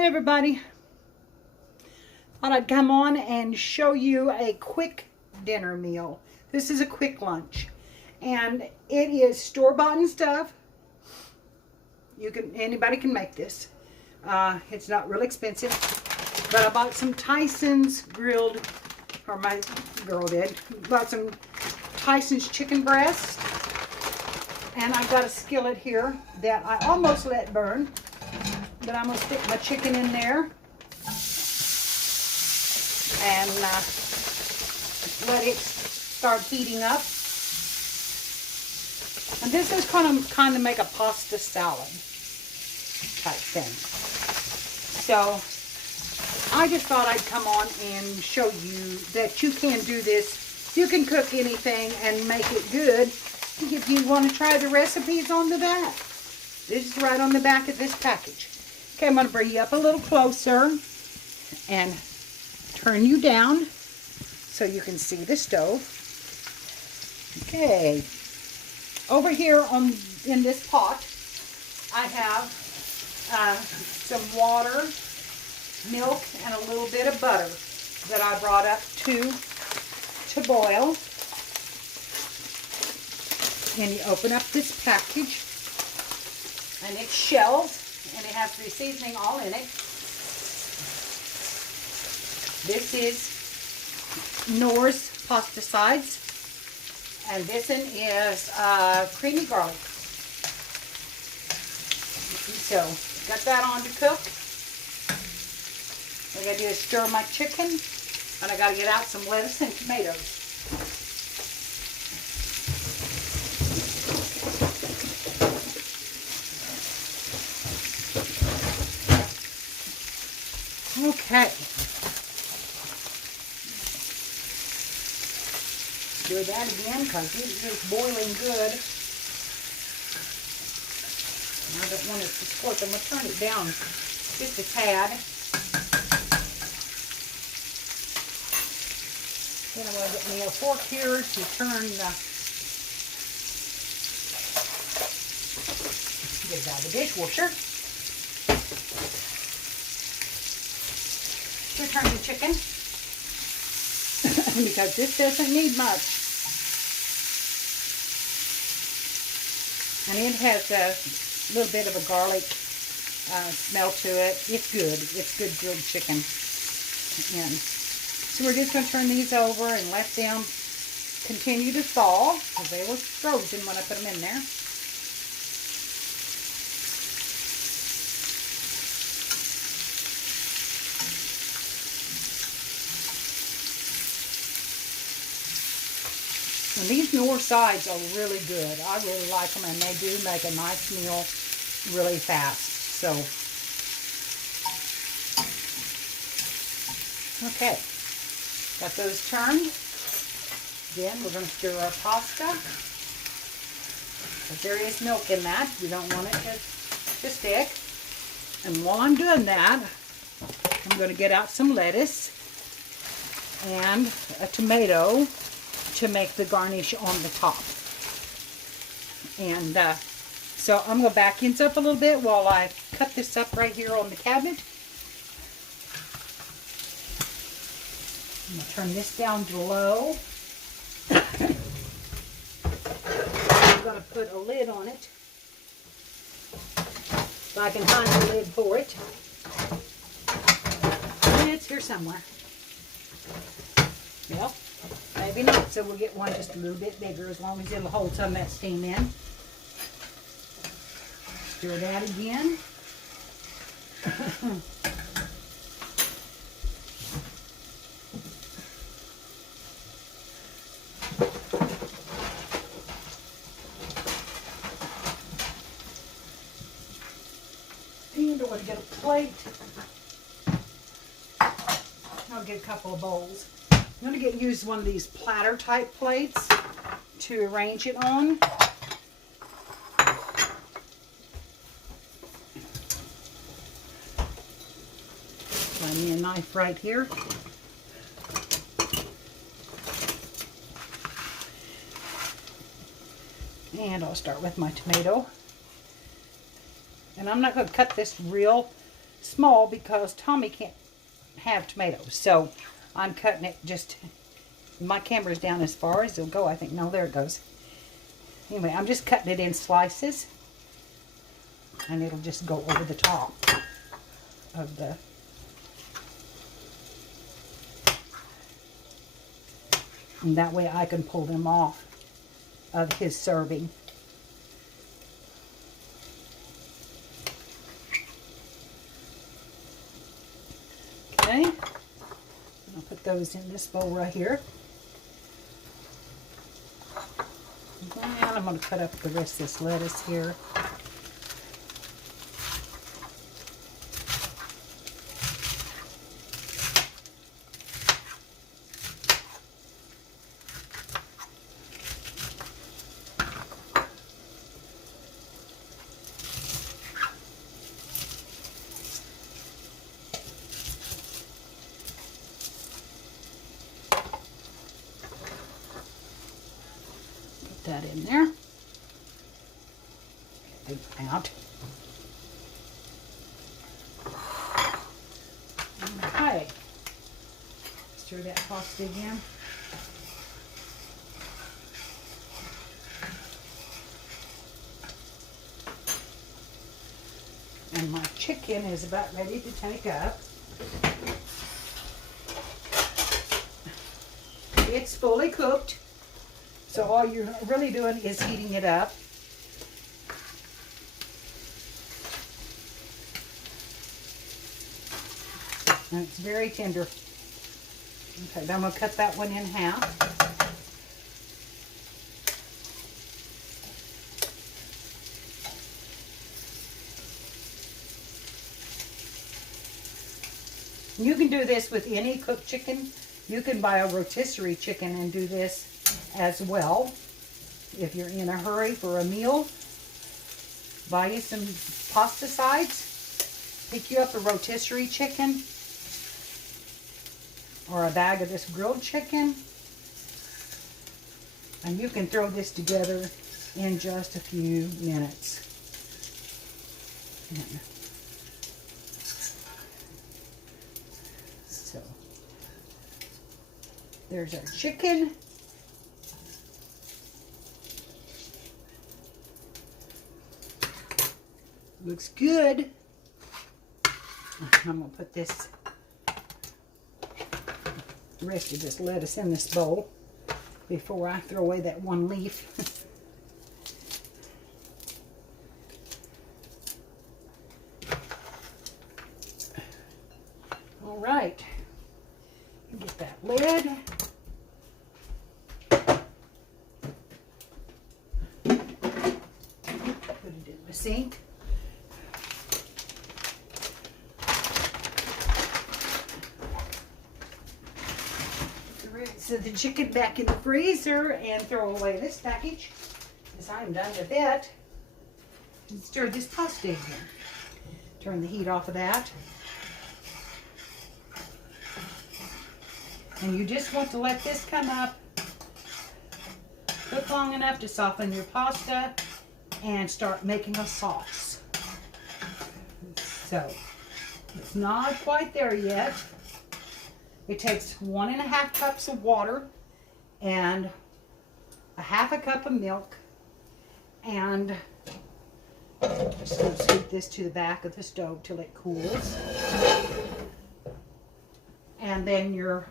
Hi everybody. Thought I'd come on and show you a quick dinner meal. This is a quick lunch and it is store-bought stuff. Anybody can make this. It's not real expensive, but I bought some Tyson's grilled, or my girl did, bought some Tyson's chicken breast, and I've got a skillet here that I almost let burn, but I'm gonna stick my chicken in there and let it start heating up. And this is kind of make a pasta salad type thing. So I just thought I'd come on and show you that you can do this. You can cook anything and make it good if you want to try the recipes on the back. This is right on the back of this package. Okay, I'm going to bring you up a little closer and turn you down so you can see the stove. Okay. Over here in this pot, I have some water, milk, and a little bit of butter that I brought up to boil. And you open up this package, and it's shells, and it has the seasoning all in it. This is Knorr's pasta sides. And this one is creamy garlic. So, got that on to cook. What I gotta do is stir my chicken, and I gotta get out some lettuce and tomatoes. Okay. Do that again because it is boiling good. And I don't want it to scorch. I'm going to turn it down just a tad. Then I'm going to get me a fork here to turn the... Get it out of the dishwasher. To turn the chicken. Because this doesn't need much. And it has a little bit of a garlic smell to it. It's good. It's good grilled chicken. And so we're just going to turn these over and let them continue to thaw, because they were frozen when I put them in there. And these Knorr sides are really good. I really like them, and they do make a nice meal really fast. So, okay, got those turned. Then we're going to stir our pasta. But there is milk in that. You don't want it to stick. And while I'm doing that, I'm going to get out some lettuce and a tomato to make the garnish on the top. And so I'm going to back things up a little bit while I cut this up right here on the cabinet. I'm going to turn this down to low. I'm going to put a lid on it so I can find a lid for it. It's here somewhere. Well, maybe not, so we'll get one just a little bit bigger, as long as it'll hold some of that steam in. Stir that again. And I want to get a plate. I'll get a couple of bowls. I'm going to use one of these platter type plates to arrange it on. Find me a knife right here. And I'll start with my tomato. And I'm not going to cut this real small because Tommy can't have tomatoes. So I'm cutting it just, my camera's down as far as it'll go, I think. No, there it goes. Anyway, I'm just cutting it in slices. And it'll just go over the top of the... And that way I can pull them off of his serving. Okay. I'll put those in this bowl right here. And I'm going to cut up the rest of this lettuce here. That in there. Get them out. Okay. Stir that pasta again. And my chicken is about ready to take up. It's fully cooked. So all you're really doing is heating it up. And it's very tender. Okay, then I'm going to cut that one in half. You can do this with any cooked chicken. You can buy a rotisserie chicken and do this as well. If you're in a hurry for a meal, buy you some pasta sides, pick you up a rotisserie chicken or a bag of this grilled chicken, and you can throw this together in just a few minutes. So there's our chicken. Looks good. I'm going to put the rest of this lettuce in this bowl before I throw away that one leaf. All right. Get that lid. Put it in the sink. So the chicken back in the freezer and throw away this package because I'm done with it. And stir this pasta again. Turn the heat off of that. And you just want to let this come up, cook long enough to soften your pasta and start making a sauce. So it's not quite there yet. It takes 1.5 cups of water and a 1/2 cup of milk, and just going to scoop this to the back of the stove till it cools. And then your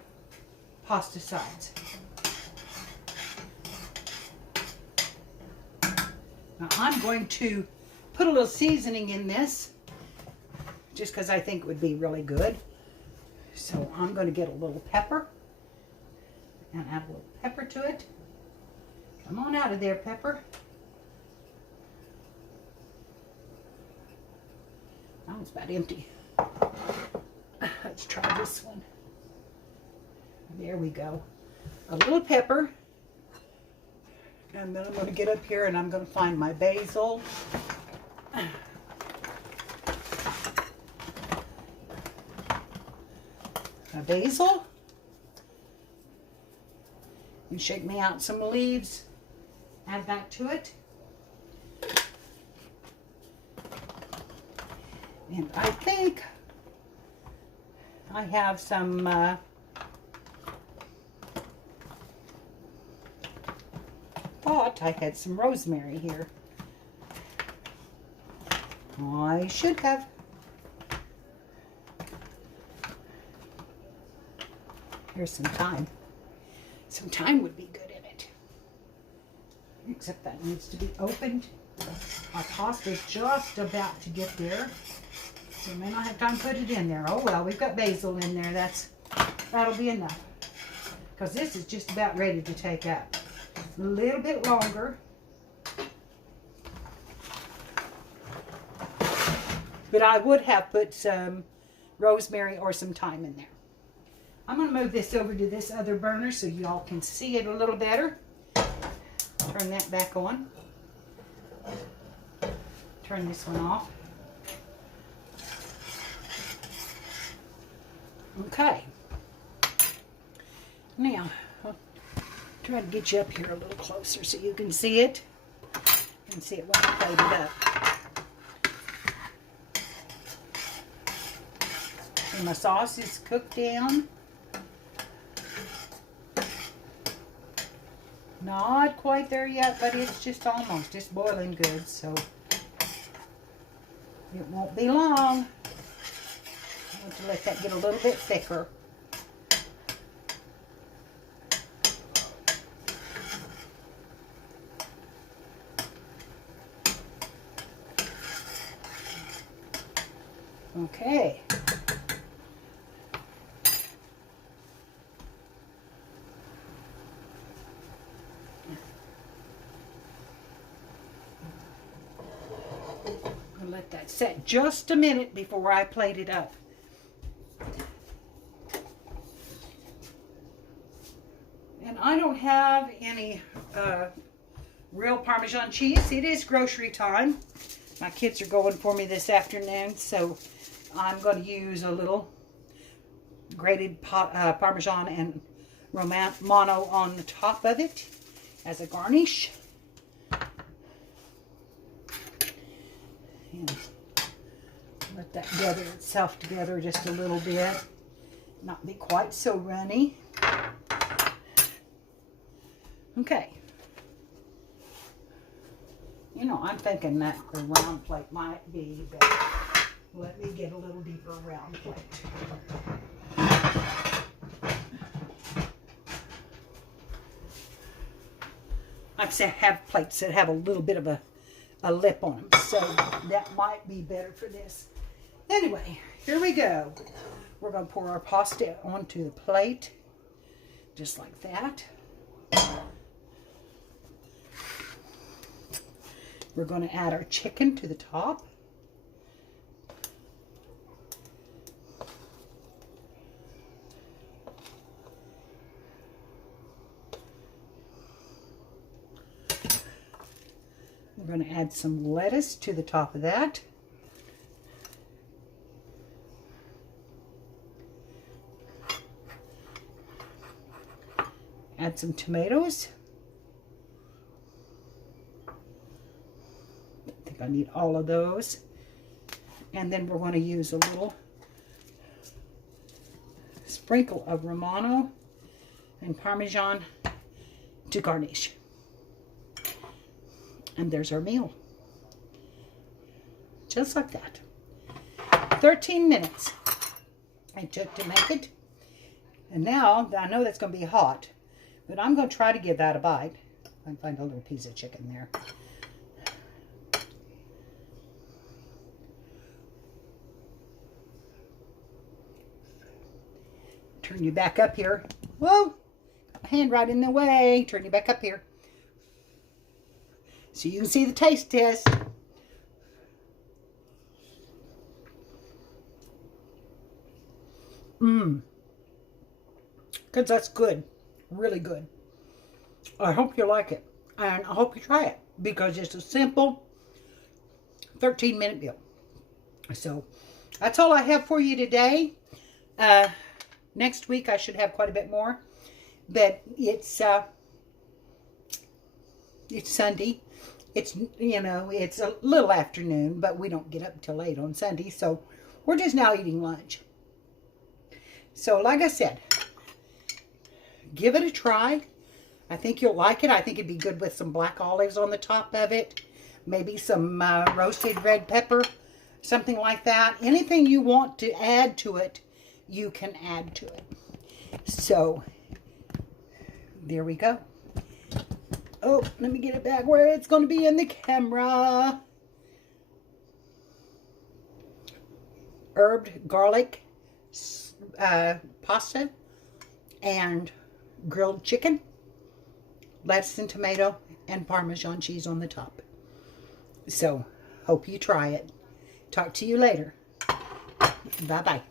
pasta sides. Now I'm going to put a little seasoning in this just because I think it would be really good. So I'm going to get a little pepper and add a little pepper to it. Come on out of there, pepper. Oh, it's about empty. Let's try this one. There we go. A little pepper. And then I'm going to get up here and I'm going to find my basil. My basil. And shake me out some leaves. Add that to it. And I think I have some thought I had some rosemary here. I should have. Here's some thyme. Some thyme would be good in it. Except that needs to be opened. Our pasta's just about to get there. So we may not have time to put it in there. Oh well, we've got basil in there. That'll be enough. Because this is just about ready to take up. A little bit longer. But I would have put some rosemary or some thyme in there. I'm going to move this over to this other burner so y'all can see it a little better. Turn that back on. Turn this one off. Okay. Now, I'll try to get you up here a little closer so you can see it. You can see it when I plate it up. And my sauce is cooked down. Not quite there yet, but it's just almost. It's boiling good, so it won't be long. I want to let that get a little bit thicker. Okay. Let that set just a minute before I plate it up. And I don't have any real Parmesan cheese. It is grocery time. My kids are going for me this afternoon, so I'm going to use a little grated Parmesan and Romano on the top of it as a garnish. And let that gather itself together just a little bit. Not be quite so runny. Okay. You know, I'm thinking that the round plate might be better. Let me get a little deeper round plate. I have plates that have a little bit of a lip on them, so that might be better for this. Anyway, here we go. We're going to pour our pasta onto the plate, just like that. We're going to add our chicken to the top. We're going to add some lettuce to the top of that. Add some tomatoes. I think I need all of those. And then we're going to use a little sprinkle of Romano and Parmesan to garnish. And there's our meal. Just like that. 13 minutes I took to make it. And now, I know that's going to be hot, but I'm going to try to give that a bite. I can find a little piece of chicken there. Turn you back up here. Whoa! Hand right in the way. Turn you back up here. So you can see the taste test. Because that's good. Really good. I hope you like it. And I hope you try it. Because it's a simple 13-minute meal. So that's all I have for you today. Next week I should have quite a bit more. But it's Sunday. It's, you know, it's a little afternoon, but we don't get up until late on Sunday, so we're just now eating lunch. So like I said, give it a try. I think you'll like it. I think it'd be good with some black olives on the top of it. Maybe some roasted red pepper, something like that. Anything you want to add to it, you can add to it. So, there we go. Oh, let me get it back where it's going to be in the camera. Herbed garlic pasta and grilled chicken, lettuce and tomato, and Parmesan cheese on the top. So, hope you try it. Talk to you later. Bye-bye.